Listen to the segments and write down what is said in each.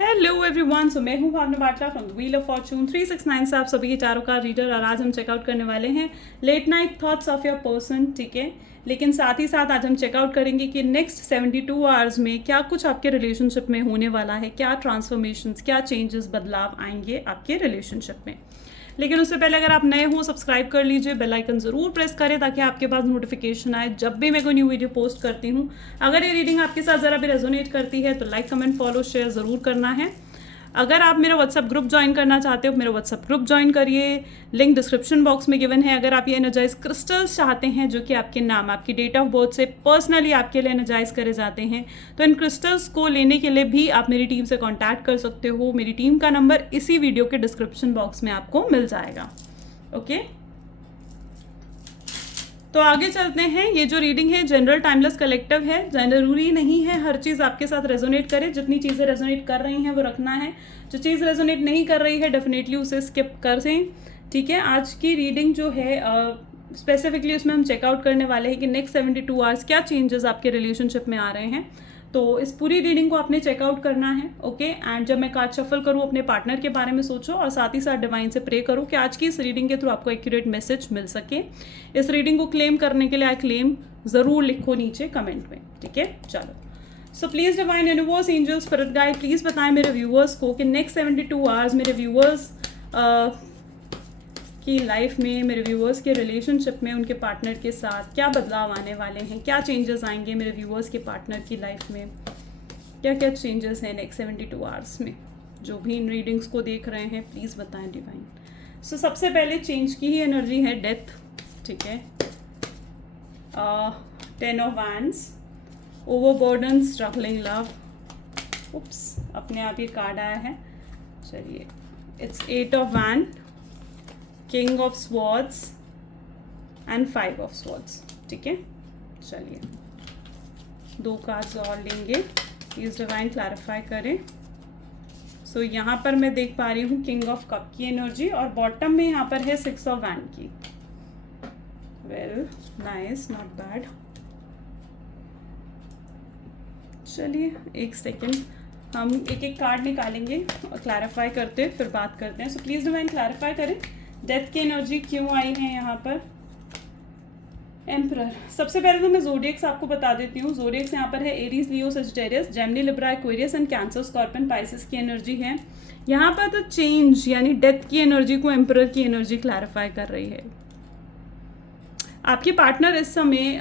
Hello everyone, so मैं हूँ Bhavna Batla from the wheel of fortune 369 से आप सभी के चारों का रीडर। और आज हम चेकआउट करने वाले हैं late night thoughts of your person, ठीक है। लेकिन साथ ही साथ आज हम चेकआउट करेंगे कि नेक्स्ट 72 आवर्स में क्या कुछ आपके रिलेशनशिप में होने वाला है, क्या ट्रांसफॉर्मेशंस, क्या चेंजेस, बदलाव आएंगे आपके रिलेशनशिप में। लेकिन उससे पहले अगर आप नए हो सब्सक्राइब कर लीजिए, बेल आइकन ज़रूर प्रेस करें ताकि आपके पास नोटिफिकेशन आए जब भी मैं कोई न्यू वीडियो पोस्ट करती हूँ। अगर ये रीडिंग आपके साथ ज़रा भी रेजोनेट करती है तो लाइक, कमेंट, फॉलो, शेयर ज़रूर करना है। अगर आप मेरा व्हाट्सअप ग्रुप ज्वाइन करना चाहते हो, मेरा व्हाट्सअप ग्रुप ज्वाइन करिए, लिंक डिस्क्रिप्शन बॉक्स में गिवन है। अगर आप ये एनर्जाइज क्रिस्टल्स चाहते हैं जो कि आपके नाम, आपकी डेट ऑफ बर्थ से पर्सनली आपके लिए एनर्जाइज करे जाते हैं, तो इन क्रिस्टल्स को लेने के लिए भी आप मेरी टीम से कॉन्टैक्ट कर सकते हो। मेरी टीम का नंबर इसी वीडियो के डिस्क्रिप्शन बॉक्स में आपको मिल जाएगा। ओके, तो आगे चलते हैं। ये जो रीडिंग है जनरल टाइमलेस कलेक्टिव है। जरूरी नहीं है हर चीज़ आपके साथ रेजोनेट करे। जितनी चीज़ें रेजोनेट कर रही हैं वो रखना है, जो चीज़ रेजोनेट नहीं कर रही है डेफिनेटली उसे स्किप कर दें, ठीक है। आज की रीडिंग जो है स्पेसिफिकली उसमें हम चेकआउट करने वाले हैं कि नेक्स्ट 72 आवर्स क्या चेंजेस आपके रिलेशनशिप में आ रहे हैं। तो इस पूरी रीडिंग को आपने चेकआउट करना है, ओके। एंड जब मैं कार्ड शफल करूँ अपने पार्टनर के बारे में सोचो और साथ ही साथ डिवाइन से प्रे करो कि आज की इस रीडिंग के थ्रू आपको एक्यूरेट मैसेज मिल सके। इस रीडिंग को क्लेम करने के लिए आई क्लेम ज़रूर लिखो नीचे कमेंट में, ठीक है। चलो, so please divine universe, angel, spirit guide, please बताएं मेरे व्यूअर्स को कि नेक्स्ट 72 आवर्स मेरे व्यूअर्स की लाइफ में, मेरे व्यूअर्स के रिलेशनशिप में, उनके पार्टनर के साथ क्या बदलाव आने वाले हैं, क्या चेंजेस आएंगे मेरे व्यूअर्स के पार्टनर की लाइफ में, क्या क्या चेंजेस हैं नेक्स्ट 72 आवर्स में। जो भी इन रीडिंग्स को देख रहे हैं प्लीज़ बताएं डिवाइन। सो सबसे पहले चेंज की ही एनर्जी है डेथ, ठीक है। 10 of wands, overburden, struggling love. Oops, अपने आप ये कार्ड आया है। चलिए, it's 8 of wand, king of swords and 5 of swords, ठीक है। चलिए, 2 कार्ड्स और लेंगे, प्लीज़ डिवाइन क्लैरिफाई करें। सो यहाँ पर मैं देख पा रही हूँ किंग ऑफ कप की एनर्जी और बॉटम में यहाँ पर है 6 ऑफ वैंड की। Well, nice, not bad. चलिए एक सेकेंड, हम एक एक कार्ड निकालेंगे और क्लैरिफाई करते हैं, फिर बात करते हैं। सो प्लीज़ डिवाइन क्लैरिफाई करें डेथ की एनर्जी क्यों आई है यहाँ पर। एम्परर, सबसे पहले तो मैं ज़ोडिएक्स आपको बता देती हूँ। ज़ोडिएक्स यहाँ पर है Aries, Leo, Sagittarius, Gemini, Libra, Aquarius and cancer, scorpion, Pisces की एनर्जी है। यहाँ पर तो चेंज यानी डेथ की एनर्जी को एम्परर की एनर्जी क्लैरिफाई कर रही है। आपके पार्टनर इस समय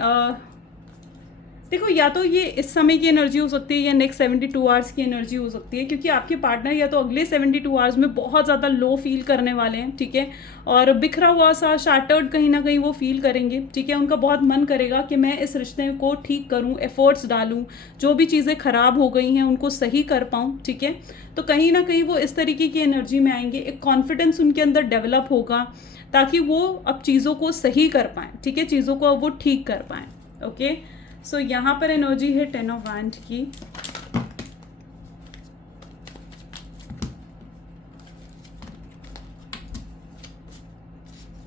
देखो, या तो ये इस समय की एनर्जी हो सकती है या नेक्स्ट 72 आवर्स की एनर्जी हो सकती है, क्योंकि आपके पार्टनर या तो अगले 72 आवर्स में बहुत ज़्यादा लो फील करने वाले हैं, ठीक है। और बिखरा हुआ सा, शार्टर्ड कहीं ना कहीं वो फील करेंगे, ठीक है। उनका बहुत मन करेगा कि मैं इस रिश्ते को ठीक करूं, एफर्ट्स डालूं, जो भी चीज़ें ख़राब हो गई हैं उनको सही कर पाऊं, ठीक है। तो कहीं ना कहीं वो इस तरीके की एनर्जी में आएंगे। एक कॉन्फिडेंस उनके अंदर डेवलप होगा ताकि वो अब चीज़ों को सही कर पाएँ, ठीक है, चीज़ों को अब वो ठीक कर पाएँ, ओके। सो यहाँ पर एनर्जी है 10 ऑफ वैंड की।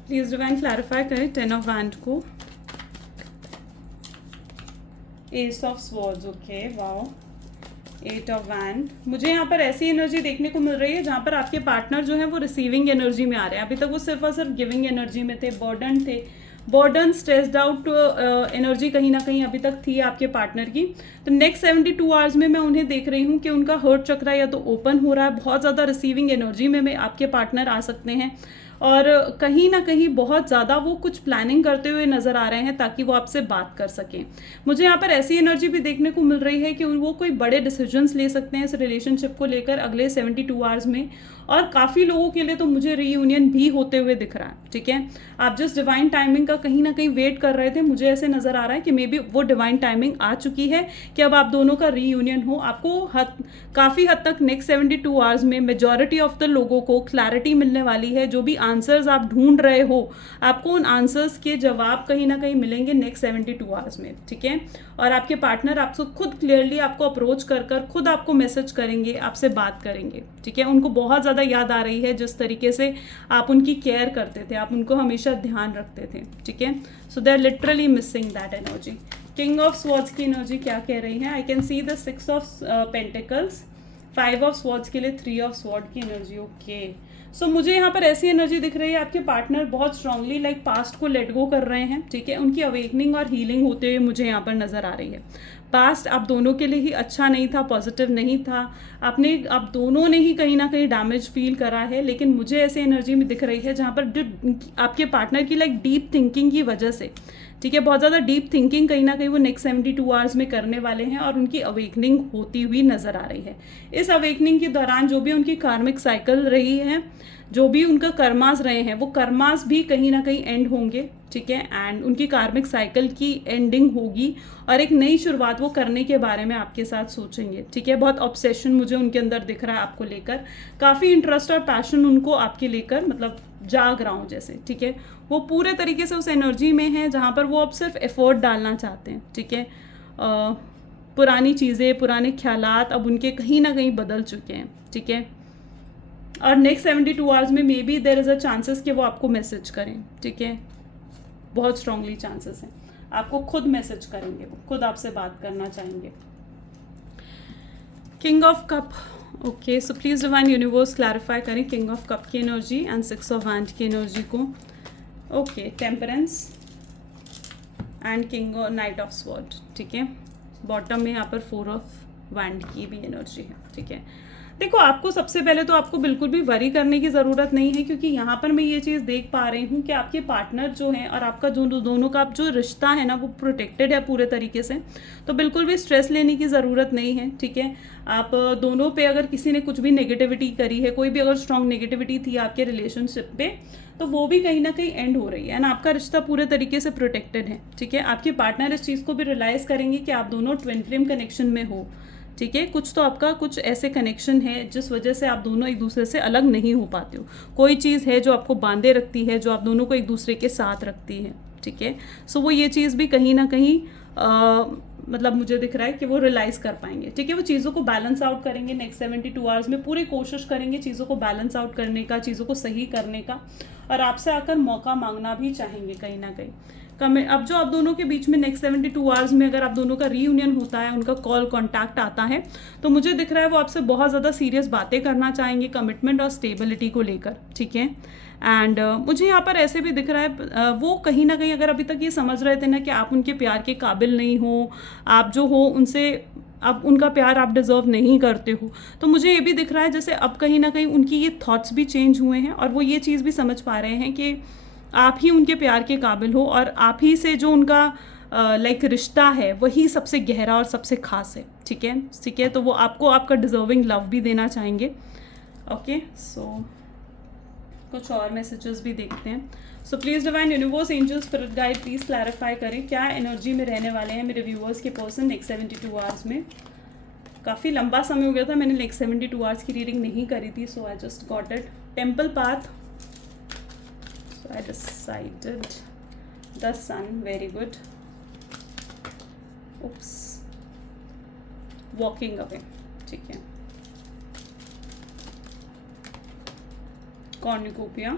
प्लीज डिवाइन क्लैरिफाई करें 10 ऑफ वैंड को। S of swords, okay, wow, 8 of wand. मुझे यहाँ पर ऐसी एनर्जी देखने को मिल रही है जहाँ पर आपके पार्टनर जो है वो रिसीविंग एनर्जी में आ रहे हैं। अभी तक वो सिर्फ और सिर्फ गिविंग एनर्जी में थे, बर्डन थे, बर्डन, स्ट्रेस्ड आउट एनर्जी कहीं ना कहीं अभी तक थी आपके पार्टनर की। तो नेक्स्ट 72 आवर्स में मैं उन्हें देख रही हूँ कि उनका हर्ट चक्र या तो ओपन हो रहा है, बहुत ज़्यादा रिसीविंग एनर्जी में आपके पार्टनर आ सकते हैं, और कहीं ना कहीं बहुत ज़्यादा वो कुछ प्लानिंग करते हुए नज़र आ रहे हैं ताकि वो आपसे बात कर सकें। मुझे यहाँ पर ऐसी एनर्जी भी देखने को मिल रही है कि वो कोई बड़े डिसीजंस ले सकते हैं इस रिलेशनशिप को लेकर अगले 72 आवर्स में, और काफ़ी लोगों के लिए तो मुझे रीयूनियन भी होते हुए दिख रहा है, ठीक है। आप जिस डिवाइन टाइमिंग का कहीं ना कहीं वेट कर रहे थे, मुझे ऐसे नज़र आ रहा है कि मे बी वो डिवाइन टाइमिंग आ चुकी है कि अब आप दोनों का रीयूनियन हो। आपको काफ़ी हद तक नेक्स्ट 72 आवर्स में मेजॉरिटी ऑफ द लोगों को क्लैरिटी मिलने वाली है। जो भी आंसर्स आप ढूंढ रहे हो, आपको उन आंसर्स के जवाब कहीं ना कहीं मिलेंगे नेक्स्ट 72 आवर्स में, ठीक है। और आपके पार्टनर आपसे खुद क्लियरली आपको अप्रोच कर खुद आपको मैसेज करेंगे, आपसे बात करेंगे, ठीक है। उनको बहुत ज़्यादा याद आ रही है जिस तरीके से आप उनकी केयर करते थे, आप उनको हमेशा ध्यान रखते थे, ठीक है। So they are literally missing that energy. King of swords की एनर्जी क्या कह रही है? I can see the 6 of pentacles, 5 of swords के लिए 3 ऑफ स्वॉर्ड की एनर्जी, ओके। सो मुझे यहाँ पर ऐसी एनर्जी दिख रही है, आपके पार्टनर बहुत स्ट्रांगली लाइक पास्ट को लेट गो कर रहे हैं, ठीक है। उनकी अवेकनिंग और हीलिंग होते हुए मुझे यहाँ पर नज़र आ रही है। पास्ट आप दोनों के लिए ही अच्छा नहीं था, पॉजिटिव नहीं था, आप दोनों ने ही कहीं ना कहीं डैमेज फील करा है। लेकिन मुझे ऐसी एनर्जी में दिख रही है जहाँ पर आपके पार्टनर की लाइक डीप थिंकिंग की वजह से, ठीक है, बहुत ज़्यादा डीप थिंकिंग कहीं ना कहीं वो नेक्स्ट 72 आवर्स में करने वाले हैं और उनकी अवेकनिंग होती हुई नज़र आ रही है। इस अवेकनिंग के दौरान जो भी उनकी कार्मिक साइकिल रही है, जो भी उनका कर्मास रहे हैं, वो कर्मास भी कहीं ना कहीं एंड होंगे, ठीक है। एंड उनकी कार्मिक साइकिल की एंडिंग होगी और एक नई शुरुआत वो करने के बारे में आपके साथ सोचेंगे, ठीक है। बहुत ऑब्सेशन मुझे उनके अंदर दिख रहा है आपको लेकर, काफ़ी इंटरेस्ट और पैशन उनको आपके लेकर मतलब जाग रहा हूँ जैसे, ठीक है। वो पूरे तरीके से उस एनर्जी में है जहाँ पर वो अब सिर्फ एफर्ट डालना चाहते हैं, ठीक है। पुरानी चीज़ें, पुराने ख्यालात अब उनके कहीं ना कहीं बदल चुके हैं, ठीक है। और नेक्स्ट 72 आवर्स में maybe there is a chances कि वो आपको मैसेज करें, ठीक है। बहुत स्ट्रांगली चांसेस हैं, आपको खुद मैसेज करेंगे, वो खुद आपसे बात करना चाहेंगे। King of cup, okay. So please divine universe clarify करें किंग ऑफ कप की एनर्जी एंड 6 ऑफ वैंड की एनर्जी को, ओके। टेम्परेंस एंड किंग और नाइट ऑफ स्वॉर्ड, ठीक है। बॉटम में यहाँ पर 4 ऑफ वैंड की भी एनर्जी है, ठीक है। देखो, आपको सबसे पहले तो आपको बिल्कुल भी वरी करने की ज़रूरत नहीं है, क्योंकि यहाँ पर मैं ये चीज़ देख पा रही हूँ कि आपके पार्टनर जो हैं और आपका जो दोनों का जो रिश्ता है ना, वो प्रोटेक्टेड है पूरे तरीके से। तो बिल्कुल भी स्ट्रेस लेने की ज़रूरत नहीं है, ठीक है। आप दोनों पे अगर किसी ने कुछ भी नेगेटिविटी करी है, कोई भी अगर स्ट्रॉन्ग नेगेटिविटी थी आपके रिलेशनशिप पे, तो वो भी कहीं ना कहीं एंड हो रही है एंड आपका रिश्ता पूरे तरीके से प्रोटेक्टेड है, ठीक है। आपके पार्टनर इस चीज़ को भी रियलाइज़ करेंगे कि आप दोनों ट्विन फ्लेम कनेक्शन में हो, ठीक है। कुछ तो आपका कुछ ऐसे कनेक्शन है जिस वजह से आप दोनों एक दूसरे से अलग नहीं हो पाते हो। कोई चीज़ है जो आपको बांधे रखती है, जो आप दोनों को एक दूसरे के साथ रखती है, ठीक है। सो वो ये चीज़ भी कहीं ना कहीं मतलब मुझे दिख रहा है कि वो रियलाइज़ कर पाएंगे, ठीक है। वो चीज़ों को बैलेंस आउट करेंगे नेक्स्ट 72 आवर्स में, पूरी कोशिश करेंगे चीज़ों को बैलेंस आउट करने का, चीज़ों को सही करने का, और आपसे आकर मौका मांगना भी चाहेंगे कहीं ना कहीं। अब जो आप दोनों के बीच में नेक्स्ट 72 आवर्स में अगर आप दोनों का रीयूनियन होता है, उनका कॉल कॉन्टैक्ट आता है, तो मुझे दिख रहा है वो आपसे बहुत ज़्यादा सीरियस बातें करना चाहेंगे कमिटमेंट और स्टेबिलिटी को लेकर, ठीक है। एंड मुझे यहाँ पर ऐसे भी दिख रहा है वो कहीं ना कहीं अगर अभी तक ये समझ रहे थे ना कि आप उनके प्यार के काबिल नहीं हो, आप जो हो उनसे अब उनका प्यार आप डिज़र्व नहीं करते हो, तो मुझे ये भी दिख रहा है जैसे अब कहीं ना कहीं उनकी ये थॉट्स भी चेंज हुए हैं और वो ये चीज़ भी समझ पा रहे हैं कि आप ही उनके प्यार के काबिल हो और आप ही से जो उनका लाइक रिश्ता है वही सबसे गहरा और सबसे खास है, ठीक है, ठीक है। तो वो आपको आपका डिज़र्विंग लव भी देना चाहेंगे, ओके। सो कुछ और मैसेजेस भी देखते हैं। So please divine universe, angel, spirit guide, please clarify करें क्या एनर्जी में रहने वाले हैं मेरे व्यूअर्स के पर्सन नेक्स्ट 72 आवर्स में। काफ़ी लंबा समय हो गया था, मैंने नेक्स्ट 72 आवर्स की रीडिंग नहीं करी थी, so I just got it. Temple path, I decided the sun, very good. Oops, walking away, ठीक है। Cornucopia,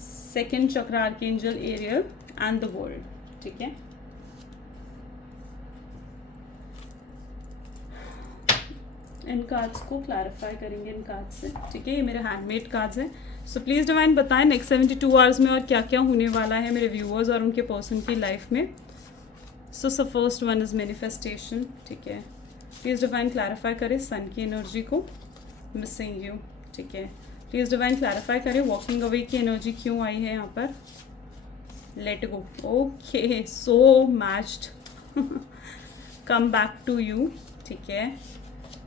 second chakra archangel Ariel and the world, ठीक है। इन कार्ड्स को क्लैरिफाई करेंगे इन कार्ड्स से, ठीक है। ये मेरे हैंडमेड कार्ड्स हैं। सो प्लीज़ डिवाइन बताएं नेक्स्ट 72 आवर्स में और क्या क्या होने वाला है मेरे व्यूअर्स और उनके पर्सन की लाइफ में। So first one is manifestation, ठीक है। प्लीज़ डिवाइन क्लैरिफाई करें सन की एनर्जी को, मिसिंग यू, ठीक है। प्लीज़ डिवाइन क्लैरिफाई करें वॉकिंग अवे की एनर्जी क्यों आई है यहाँ पर। Let go, okay, so matched, come back to you, ठीक है।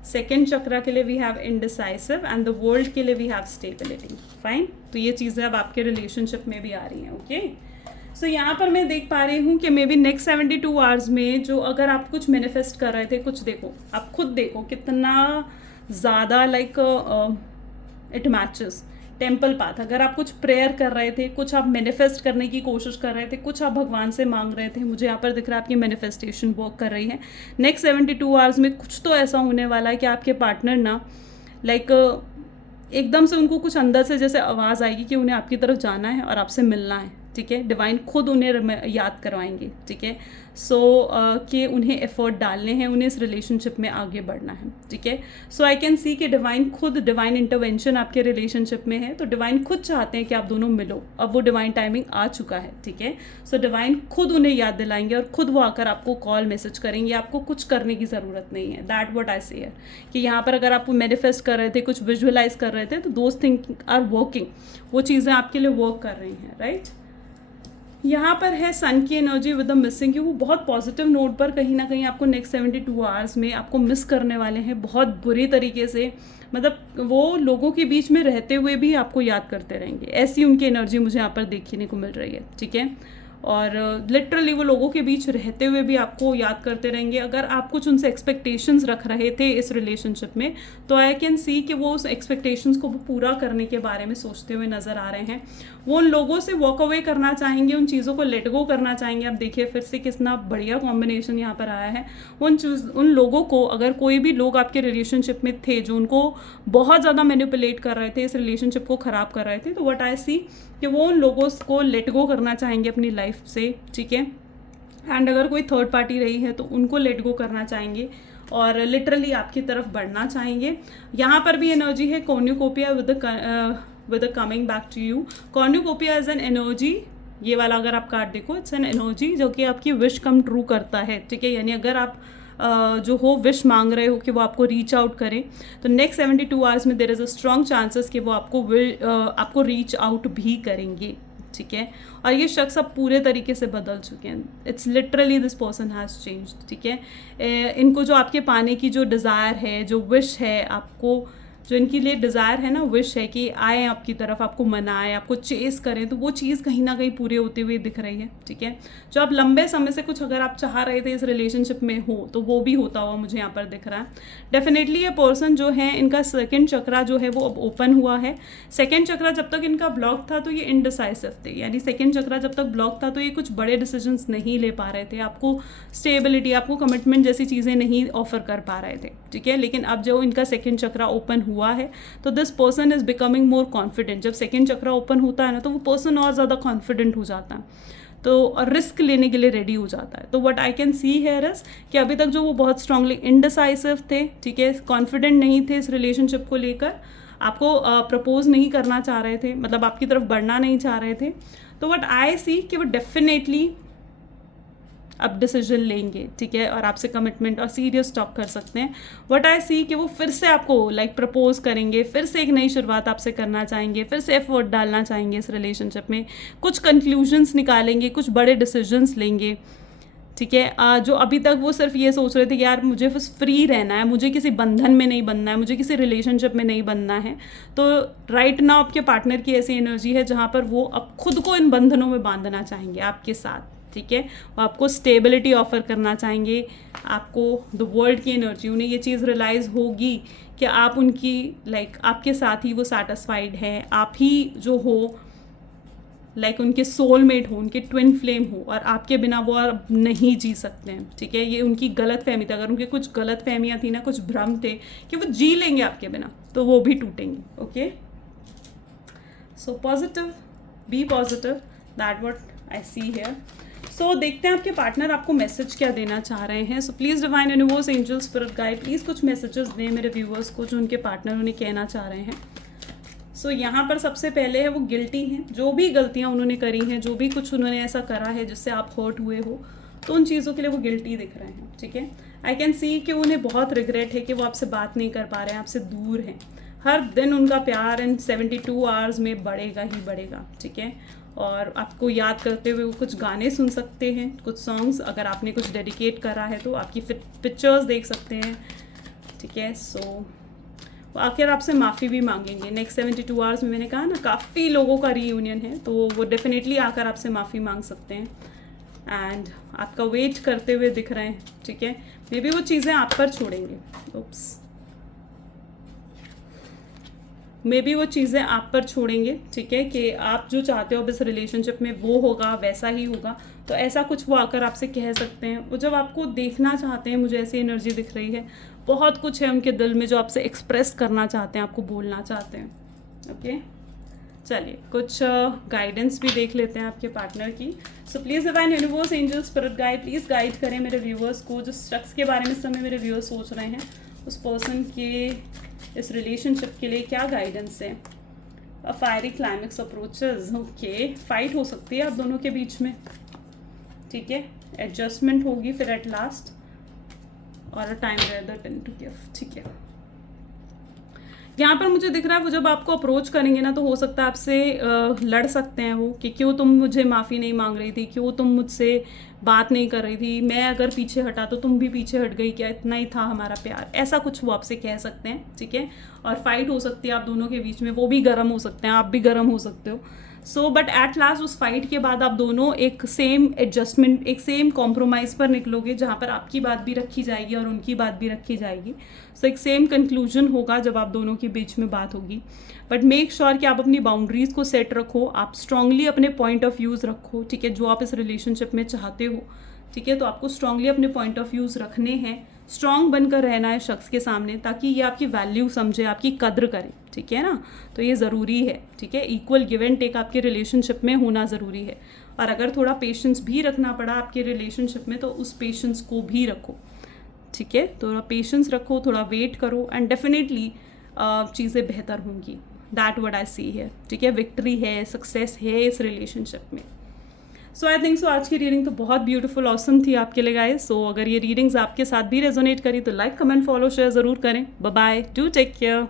सेकेंड चक्रा के लिए we have indecisive and the world के लिए वी हैव स्टेबिलिटी, फाइन। तो ये चीज़ें अब आपके रिलेशनशिप में भी आ रही हैं, ओके। सो यहाँ पर मैं देख पा रही हूँ कि मे बी नेक्स्ट 72 आवर्स में जो अगर आप कुछ मैनिफेस्ट कर रहे थे, कुछ देखो, आप खुद देखो कितना ज़्यादा like it matches. Temple path, अगर आप कुछ प्रेयर कर रहे थे, कुछ आप मैनिफेस्ट करने की कोशिश कर रहे थे, कुछ आप भगवान से मांग रहे थे, मुझे यहाँ पर दिख रहा है आपकी मैनिफेस्टेशन वर्क कर रही है। नेक्स्ट 72 आवर्स में कुछ तो ऐसा होने वाला है कि आपके पार्टनर ना लाइक एकदम से उनको कुछ अंदर से जैसे आवाज़ आएगी कि उन्हें आपकी तरफ जाना है और आपसे मिलना है, ठीक है, डिवाइन खुद उन्हें याद करवाएंगे, ठीक है। सो कि उन्हें एफर्ट डालने हैं, उन्हें इस रिलेशनशिप में आगे बढ़ना है, ठीक है। सो आई कैन सी कि डिवाइन खुद, डिवाइन इंटरवेंशन आपके रिलेशनशिप में है, तो डिवाइन खुद चाहते हैं कि आप दोनों मिलो। अब वो डिवाइन टाइमिंग आ चुका है, ठीक है। सो डिवाइन खुद उन्हें याद दिलाएंगे और खुद वो आकर आपको कॉल मैसेज करेंगे, आपको कुछ करने की ज़रूरत नहीं है। दैट व्हाट आई से है कि यहाँ पर अगर आप मैनिफेस्ट कर रहे थे, कुछ विजुअलाइज कर रहे थे, तो दोज थिंग आर वर्किंग, वो चीज़ें आपके लिए वर्क कर रही हैं, राइट। यहाँ पर है सन की एनर्जी विद द मिसिंग, कि वो बहुत पॉजिटिव नोट पर कहीं ना कहीं आपको नेक्स्ट 72 आवर्स में आपको मिस करने वाले हैं बहुत बुरी तरीके से। मतलब वो लोगों के बीच में रहते हुए भी आपको याद करते रहेंगे, ऐसी उनकी एनर्जी मुझे यहाँ पर देखने को मिल रही है, ठीक है। और लिटरली वो लोगों के बीच रहते हुए भी आपको याद करते रहेंगे। अगर आप कुछ उनसे एक्सपेक्टेशंस रख रहे थे इस रिलेशनशिप में, तो आई कैन सी कि वो उस एक्सपेक्टेशंस को पूरा करने के बारे में सोचते हुए नज़र आ रहे हैं। वो उन लोगों से वॉक अवे करना चाहेंगे, उन चीज़ों को लेट गो करना चाहेंगे। आप देखिए फिर से कितना बढ़िया कॉम्बिनेशन यहाँ पर आया है। उन लोगों को, अगर कोई भी लोग आपके रिलेशनशिप में थे जो उनको बहुत ज़्यादा मैनिपुलेट कर रहे थे, इस रिलेशनशिप को ख़राब कर रहे थे, तो व्हाट आई सी कि वो उन लोगों को लेट गो करना चाहेंगे अपनी लाइफ से, ठीक है। एंड अगर कोई थर्ड पार्टी रही है तो उनको लेट गो करना चाहेंगे और लिटरली आपकी तरफ बढ़ना चाहेंगे। यहाँ पर भी एनर्जी है cornucopia with coming back to you. Cornucopia is an energy, ये वाला अगर आप कार्ड देखो, इट्स एन एनर्जी जो कि आपकी विश कम ट्रू करता है, ठीक है। यानी अगर आप जो हो विश मांग रहे हो कि वो आपको रीच आउट करें, तो नेक्स्ट 72 आवर्स में there is a strong chances कि वो आपको रीच आउट भी करेंगे, ठीक है। और ये शख्स अब पूरे तरीके से बदल चुके हैं। It's literally this person has changed, ठीक है। इनको जो आपके पाने की जो डिज़ायर है, जो विश है, आपको जो इनके लिए डिज़ायर है ना, विश है कि आए आपकी तरफ, आपको मनाएं, आपको चेस करें, तो वो चीज़ कहीं ना कहीं पूरे होते हुए दिख रही है, ठीक है। जो आप लंबे समय से कुछ अगर आप चाह रहे थे इस रिलेशनशिप में हो, तो वो भी होता हुआ मुझे यहाँ पर दिख रहा है। डेफिनेटली ये पर्सन जो है, इनका सेकंड चक्रा जो है वो अब ओपन हुआ है। सेकंड चक्रा जब तक इनका ब्लॉक था तो ये इनडिसाइसिव थे, यानी सेकंड चक्रा जब तक ब्लॉक था तो ये कुछ बड़े डिसीजंस नहीं ले पा रहे थे, आपको स्टेबिलिटी, आपको कमिटमेंट जैसी चीज़ें नहीं ऑफर कर पा रहे थे, ठीक है। लेकिन अब जो इनका सेकंड चक्रा ओपन हुआ है तो this person is becoming more confident. जब सेकंड चक्रा ओपन होता है ना, तो वो पर्सन और ज़्यादा कॉन्फिडेंट हो जाता है, तो रिस्क लेने के लिए रेडी हो जाता है। तो what I can see here is कि अभी तक जो वो बहुत स्ट्रांगली इनडिसाइसिव थे, ठीक है, कॉन्फिडेंट नहीं थे इस रिलेशनशिप को लेकर, आपको प्रपोज नहीं करना चाह रहे थे, मतलब आपकी तरफ बढ़ना नहीं चाह रहे थे, तो व्हाट आई सी कि वो डेफिनेटली अब डिसीजन लेंगे, ठीक है, और आपसे कमिटमेंट और सीरियस टॉक कर सकते हैं। व्हाट आई सी कि वो फिर से आपको प्रपोज करेंगे, फिर से एक नई शुरुआत आपसे करना चाहेंगे, फिर से एफर्ट डालना चाहेंगे इस रिलेशनशिप में, कुछ कंक्लूजन्स निकालेंगे, कुछ बड़े डिसीजंस लेंगे, ठीक है। जो अभी तक वो सिर्फ ये सोच रहे थे कि यार मुझे बस फ्री रहना है, मुझे किसी बंधन में नहीं बनना है, मुझे किसी रिलेशनशिप में नहीं बनना है, तो राइट नाउ आपके पार्टनर की ऐसी एनर्जी है जहाँ पर वो अब खुद को इन बंधनों में बांधना चाहेंगे आपके साथ, ठीक है। वो आपको स्टेबिलिटी ऑफर करना चाहेंगे, आपको द वर्ल्ड की एनर्जी, उन्हें ये चीज़ रियलाइज़ होगी कि आप उनकी आपके साथ ही वो सेटिस्फाइड हैं, आप ही जो हो उनके सोलमेट हो, उनके ट्विन फ्लेम हो, और आपके बिना वो अब नहीं जी सकते हैं, ठीक है। ये उनकी गलत फहमी थी, अगर उनके कुछ गलत फहमियाँ थी ना, कुछ भ्रम थे कि वो जी लेंगे आपके बिना, तो वो भी टूटेंगे, okay. So positive, be positive, that what I see here. So देखते हैं आपके पार्टनर आपको मैसेज क्या देना चाह रहे हैं। So please divine universe, angel, spirit guide, please कुछ मैसेजेस दें मेरे व्यूअर्स को जो उनके पार्टनर उन्हें कहना चाह रहे हैं। सो यहाँ पर सबसे पहले है वो गिल्टी हैं, जो भी गलतियाँ उन्होंने करी हैं, जो भी कुछ उन्होंने ऐसा करा है जिससे आप हर्ट हुए हो, तो उन चीज़ों के लिए वो गिल्टी दिख रहे हैं, ठीक है। आई कैन सी कि उन्हें बहुत रिग्रेट है कि वो आपसे बात नहीं कर पा रहे हैं, आपसे दूर हैं। हर दिन उनका प्यार इन 72 आवर्स में बढ़ेगा ही बढ़ेगा, ठीक है। और आपको याद करते हुए वो कुछ गाने सुन सकते हैं, कुछ सॉन्ग्स, अगर आपने कुछ डेडिकेट करा है तो आपकी पिक्चर्स देख सकते हैं, ठीक है। सो आखिर आपसे माफ़ी भी मांगेंगे नेक्स्ट 72 आवर्स में। मैंने कहा ना, काफ़ी लोगों का रीयूनियन है, तो वो डेफिनेटली आकर आपसे माफ़ी मांग सकते हैं एंड आपका वेट करते हुए दिख रहे हैं, ठीक है। मे बी वो चीज़ें आप पर छोड़ेंगे, उप्स, मे बी वो चीज़ें आप पर छोड़ेंगे, ठीक है, कि आप जो चाहते हो अब इस रिलेशनशिप में वो होगा, वैसा ही होगा, तो ऐसा कुछ वो आकर आपसे कह सकते हैं। वो जब आपको देखना चाहते हैं, मुझे ऐसी एनर्जी दिख रही है, बहुत कुछ है उनके दिल में जो आपसे एक्सप्रेस करना चाहते हैं, आपको बोलना चाहते हैं, ओके। चलिए कुछ गाइडेंस भी देख लेते हैं आपके पार्टनर की। So please divine universe, angel, spirit guide, please guide करें मेरे व्यूअर्स को, जिस शख्स के बारे में इस समय मेरे व्यूअर्स सोच रहे हैं, उस पर्सन के इस रिलेशनशिप के लिए क्या गाइडेंस है। A fiery climax approaches, okay, fight हो सकती है आप दोनों के बीच में, ठीक है, एडजस्टमेंट होगी फिर एट लास्ट, और a time rather than to give, ठीक है। यहाँ पर मुझे दिख रहा है वो जब आपको अप्रोच करेंगे ना तो हो सकता है आपसे लड़ सकते हैं वो कि क्यों तुम मुझे माफ़ी नहीं मांग रही थी, क्यों तुम मुझसे बात नहीं कर रही थी, मैं अगर पीछे हटा तो तुम भी पीछे हट गई क्या, इतना ही था हमारा प्यार, ऐसा कुछ वो आपसे कह सकते हैं, ठीक है। और फाइट हो सकती है आप दोनों के बीच में, वो भी गर्म हो सकते हैं, आप भी गर्म हो सकते हो। सो बट एट लास्ट उस फाइट के बाद आप दोनों एक सेम एडजस्टमेंट, एक सेम कॉम्प्रोमाइज़ पर निकलोगे, जहाँ पर आपकी बात भी रखी जाएगी और उनकी बात भी रखी जाएगी। सो एक सेम कंक्लूजन होगा जब आप दोनों के बीच में बात होगी। बट मेक श्योर कि आप अपनी बाउंड्रीज़ को सेट रखो, आप स्ट्रांगली अपने पॉइंट ऑफ व्यूज़ रखो, ठीक है, जो आप इस रिलेशनशिप में चाहते हो, ठीक है। तो आपको स्ट्रांगली अपने पॉइंट ऑफ व्यूज़ रखने हैं, स्ट्रांग बनकर रहना है शख्स के सामने, ताकि ये आपकी वैल्यू समझे, आपकी कद्र करे, ठीक है ना। तो ये ज़रूरी है, ठीक है, इक्वल गिव एंड टेक आपके रिलेशनशिप में होना ज़रूरी है। और अगर थोड़ा पेशेंस भी रखना पड़ा आपके रिलेशनशिप में तो उस पेशेंस को भी रखो, ठीक है, थोड़ा पेशेंस रखो, थोड़ा वेट करो, एंड डेफिनेटली चीज़ें बेहतर होंगी। दैट व्हाट आई सी है, ठीक है, विक्ट्री है, सक्सेस है इस रिलेशनशिप में। सो आई थिंक सो आज की रीडिंग तो बहुत ब्यूटीफुल ऑसम थी आपके लिए गाइस। सो अगर ये रीडिंग्स आपके साथ भी रेजोनेट करी तो लाइक, कमेंट, फॉलो, शेयर ज़रूर करें। Bye bye, do take care.